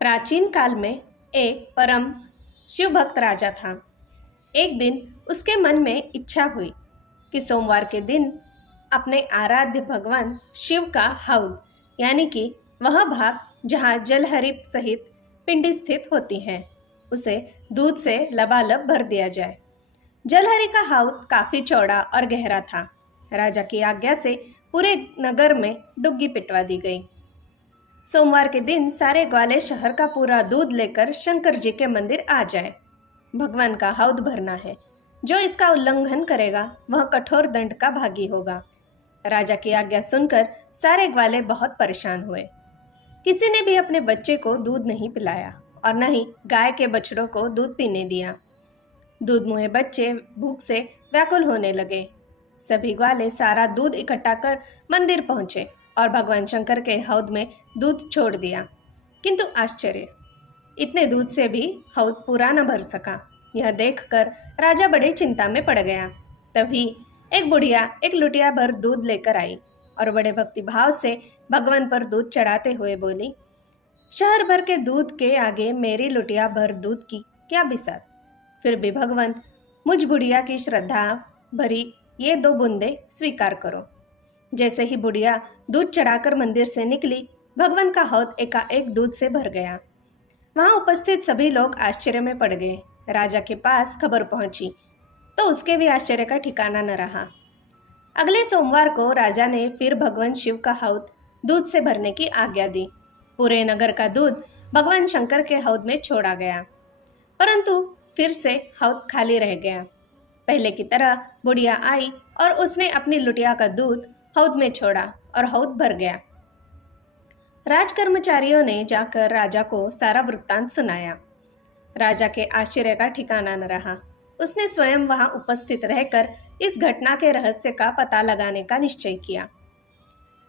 प्राचीन काल में एक परम शिव भक्त राजा था। एक दिन उसके मन में इच्छा हुई कि सोमवार के दिन अपने आराध्य भगवान शिव का हौद यानी कि वह भाग जहाँ जलहरी सहित पिंडी स्थित होती है उसे दूध से लबालब भर दिया जाए। जलहरी का हौद काफी चौड़ा और गहरा था। राजा की आज्ञा से पूरे नगर में डुग्गी पिटवा दी गई। सोमवार के दिन सारे ग्वाले शहर का पूरा दूध लेकर शंकर जी के मंदिर आ जाए। भगवान का हौद भरना है। जो इसका उल्लंघन करेगा वह कठोर दंड का भागी होगा। राजा की आज्ञा सुनकर सारे ग्वाले बहुत परेशान हुए। किसी ने भी अपने बच्चे को दूध नहीं पिलाया और न ही गाय के बछड़ों को दूध पीने दिया। दूध मुहे बच्चे भूख से व्याकुल होने लगे। सभी ग्वाले सारा दूध इकट्ठा कर मंदिर पहुंचे और भगवान शंकर के हौद में दूध छोड़ दिया। किंतु आश्चर्य, इतने दूध से भी हौद पूरा न भर सका। यह देखकर राजा बड़े चिंता में पड़ गया। तभी एक बुढ़िया एक लुटिया भर दूध लेकर आई और बड़े भक्ति भाव से भगवान पर दूध चढ़ाते हुए बोली, शहर भर के दूध के आगे मेरी लुटिया भर दूध की क्या बिसात। फिर भी भगवान मुझ बुढ़िया की श्रद्धा भरी ये 2 बूंदे स्वीकार करो। जैसे ही बुढ़िया दूध चढ़ाकर मंदिर से निकली, भगवान का हौद एकाएक दूध से भर गया। वहां उपस्थित सभी लोग आश्चर्य में पड़ गए। राजा के पास खबर पहुंची तो उसके भी आश्चर्य का ठिकाना न रहा। अगले सोमवार को राजा ने फिर भगवान शिव का हौद दूध से भरने की आज्ञा दी। पूरे नगर का दूध भगवान शंकर के हौद में छोड़ा गया, परंतु फिर से हौद खाली रह गया। पहले की तरह बुढ़िया आई और उसने अपनी लुटिया का दूध हौद में छोड़ा और हौद भर गया। राजकर्मचारियों ने जाकर राजा को सारा वृत्तांत सुनाया। राजा के आश्चर्य का ठिकाना न रहा। उसने स्वयं वहां उपस्थित रहकर इस घटना के रहस्य का पता लगाने का निश्चय किया।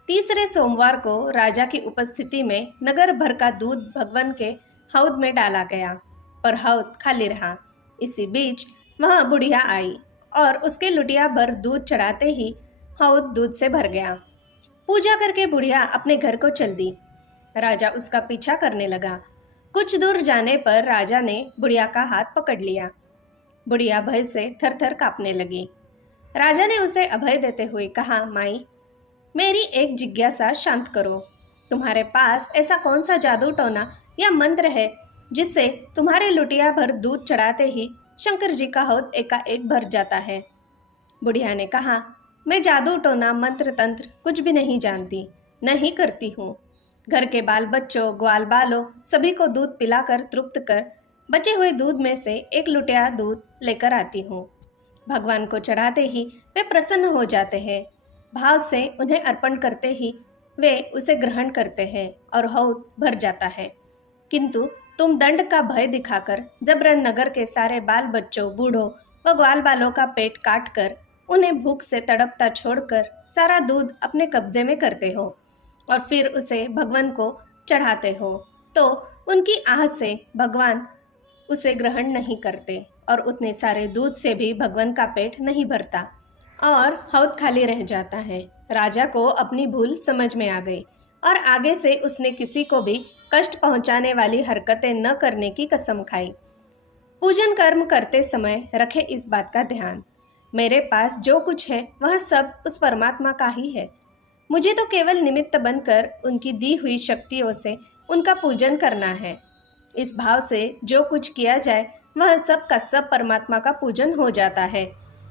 तीसरे सोमवार को राजा की उपस्थिति में नगर भर का दूध भगवान के हौद में डाला गया, पर हौद खाली रहा। इसी बीच वहां बुढ़िया आई और उसके लुटिया भर दूध चढ़ाते ही हौद दूध से भर गया। पूजा करके बुढ़िया अपने घर को चल दी। राजा उसका पीछा करने लगा। कुछ दूर जाने पर राजा ने बुढ़िया का हाथ पकड़ लिया। बुढ़िया भय से थर-थर कांपने लगी। राजा ने उसे अभय देते हुए कहा, माई, मेरी एक जिज्ञासा शांत करो। तुम्हारे पास ऐसा कौन सा जादू टोना या मंत्र है जिससे तुम्हारे लुटिया भर दूध चढ़ाते ही शंकर जी का हौद एकाएक भर जाता है। बुढ़िया ने कहा, मैं जादू टोना मंत्र तंत्र कुछ भी नहीं जानती, नहीं करती हूँ। घर के बाल बच्चों ग्वाल बालों सभी को दूध पिलाकर तृप्त कर बचे हुए दूध में से एक लुटिया दूध लेकर आती हूँ। भगवान को चढ़ाते ही वे प्रसन्न हो जाते हैं। भाव से उन्हें अर्पण करते ही वे उसे ग्रहण करते हैं और हौद भर जाता है। किंतु तुम दंड का भय दिखाकर जबरन नगर के सारे बाल बच्चों बूढ़ों व ग्वाल बालों का पेट काट कर उन्हें भूख से तड़पता छोड़कर सारा दूध अपने कब्जे में करते हो और फिर उसे भगवान को चढ़ाते हो, तो उनकी आह से भगवान उसे ग्रहण नहीं करते और उतने सारे दूध से भी भगवान का पेट नहीं भरता और हौद खाली रह जाता है। राजा को अपनी भूल समझ में आ गई और आगे से उसने किसी को भी कष्ट पहुंचाने वाली हरकतें न करने की कसम खाई। पूजन कर्म करते समय रखे इस बात का ध्यान, मेरे पास जो कुछ है वह सब उस परमात्मा का ही है। मुझे तो केवल निमित्त बनकर उनकी दी हुई शक्तियों से उनका पूजन करना है। इस भाव से जो कुछ किया जाए वह सब का सब परमात्मा का पूजन हो जाता है।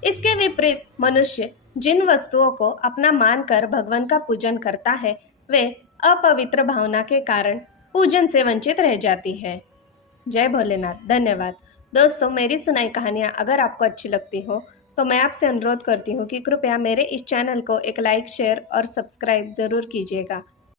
इसके विपरीत मनुष्य जिन वस्तुओं को अपना मानकर भगवान का पूजन करता है वे अपवित्र भावना के कारण पूजन से वंचित रह जाती है। जय भोलेनाथ। धन्यवाद दोस्तों। मेरी सुनाई कहानियाँ अगर आपको अच्छी लगती हो तो मैं आपसे अनुरोध करती हूँ कि कृपया मेरे इस चैनल को एक लाइक शेयर और सब्सक्राइब ज़रूर कीजिएगा।